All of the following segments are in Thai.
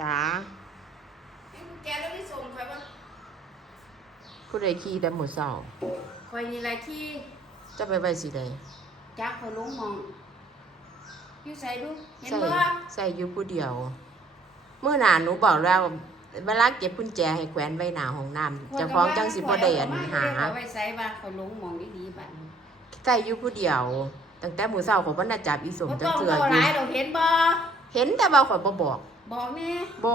จ๋าให้กุญแกแล้วได้ส่งคอยว่าผู้ใดขี่แต่หมูเศร้าคอยนี่แหละที่จะไปไว้สิใดจักคอยลงมองอยู่ใส่ดูเห็นใส่บ่ใส่อยู่ผู้เดียว เมื่อหนาหนูบอกแล้วเวลาเก็บกุญแจให้แขวนไว้หน้าห้องน้ำเจะฟ้าของจังสิบ่ได้อันหาคอยไว้ใส่ว่าคอยลงมองดีๆบัดนี้ใส่อยู่ผู้เดียวตั้งแต่หมูเศร้าของบรรณาจับอีสมบ่จัต้งองเถื่อบ่อหยู่ ลายดอกเห็นบ่ เห็นแต่ว่าข่อยบ่บอกบอกแน่บ่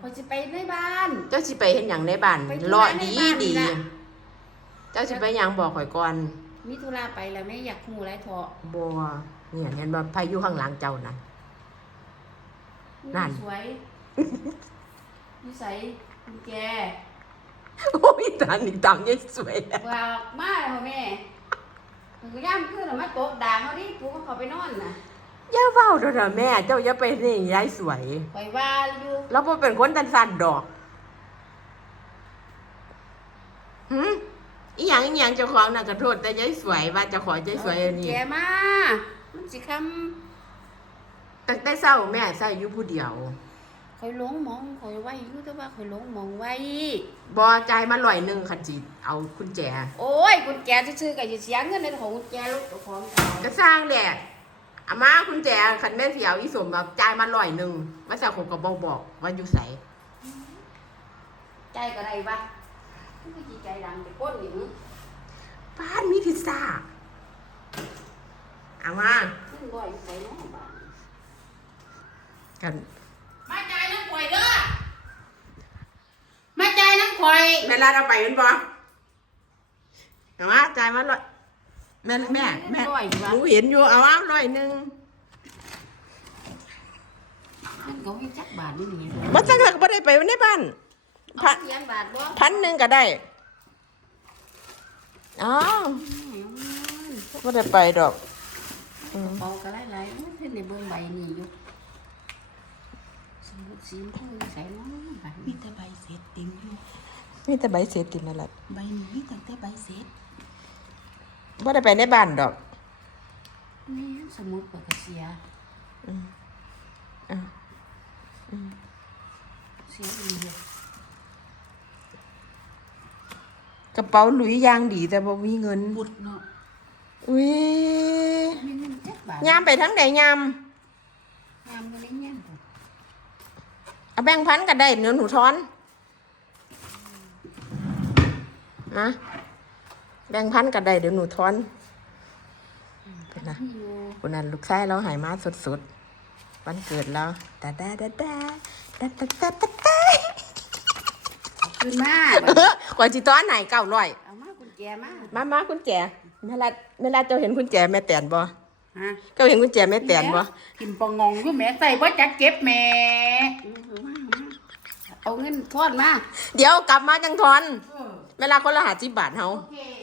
คอยสิไปในบ้าน เจ้าสิไปเห็นหยังในบ้านไปธุระเลาะในดีบ้านนี่ดีล่ะเจ้าสิไปหยังบอกข่อยก่อน มีธุระไปแล้วแม่อยากฮู้หลายเถาะบ่เนี่ยเห็นบ่พายุข้างหลังเจ้านั่นนั่นสวยอยู่ใส่กุญแจโอ้ยตานี่ตังยังสวยแล้วว่ามาแล้วแม่มันก็ย่ำขึ้นแล้วมาตกด่างเขาดิกูก็เขาไปนอนน่ะ อย่าเว้าเด้อเด้อแม่ เจ้าอย่าไปนี่ยายสวย ไปว่าอยู่เราบ่เป็นคนตันสันดอกหืมอีหยังอีหยังเจ้าของน่ะก็โทษแต่ยายสวยว่าเจ้าของยายสวยอันนี้แกมา มันสิคตั้งแต่เช้าแม่ใส่อยู่ผู้เดียวำคอยหลงมองคอยไว้อยู่แต่ว่าคอยหลงมองไว้ บ่จ่ายมาร้อยหนึงคันสิเอากุญแจ โอ้ยกุญแจซื่อๆก็จะเสียเงินในของกุญแจรถเจ้าของเขา ก็สร้างแหละ อามากุญแจคันแม่สิเอาอีสมแบบจ่ายมาร้อยหนึงว่าซะผมก็บ่บอกว่าอยู่ไสใจก็ได้ปะมันก็จิตใจดังไปก้นอยู่บ้านมีพิซซ่าเอามาขึ้นบ่อยไปเนาะบ้านกันมาใจายน้ำข่อยเด้อมาใจายน้ำข่อยแม่ลาดเอาไปเป็นบ่เอามาจ่ายมาร้อย แม่แม่แม่ร้อยปะหนูเห็นอยู่เอามาร้อยหนึงมันก็ไม่จักบาทนี่นี่บ่จังก็บ่ได้ไปในบ้านพันเหรียญบาทบ่พันหนึงก็ได้อ๋อบ่ได้ไปดอกกระเป๋าก็หลายๆมันขึ้นในเบิ่งใบนี่อยู่สมุดสีชมพูใส่เนาะบาทมีนี้แต่ใบเสร็จเต็มอยู่มีแต่ใบเสร็จตินั่นแหละใบนี้มีตั้งแต่ใบเสร็จ บ่ได้ไปในบ้านดอกนี่สมุดเปิดกระเสียอืมอะเสียอีเดียวกระเป๋าหลุยยางดีแต่บ่มีเงินบุดเนาะอุ้ยไม่เงินจักบาทยามไปทั้งใดยามงามบ่ได้เงี้ยบ่เอาแบ่งค์พันก็ได้เนื้อหนูทอนนะ แบ่งค์พันก็ได้เดี๋ยวหนูทอนเป็นนะที่อยู่คนนั้นลูกชายเราใหายมาสดๆ วันเกิดเราดาดาดาดาดาดาดาดาดาขึ้นมาเออก่อนจิตอนไหนเก้าร้อยเอามากุญแจมามามาคุณแจแม่ลาแม่ลาเจ้าเห็นคุณแจแม่แตนบ่ฮะเจ้าเห็นคุณแจแม่แตนบ่กินปองงองอยู่แม่ใส่บ่จักเก็บแม่เอาเงินทอดมา เดี๋ยวกลับมาจังทอน เวลาคนละหาสิบบาทเฮาโ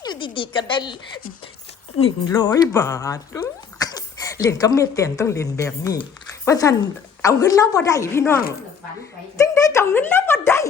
อเคอยู่ดีๆก็ได้หนึ่งร้อยบาทเล่นก็แม่แตนต้องเล่นแบบนี้ว่าฉันเอาเงินเล่าบ่ได้พี่น้องฝันไปจึงได้กับเงินเล่าบ่ได้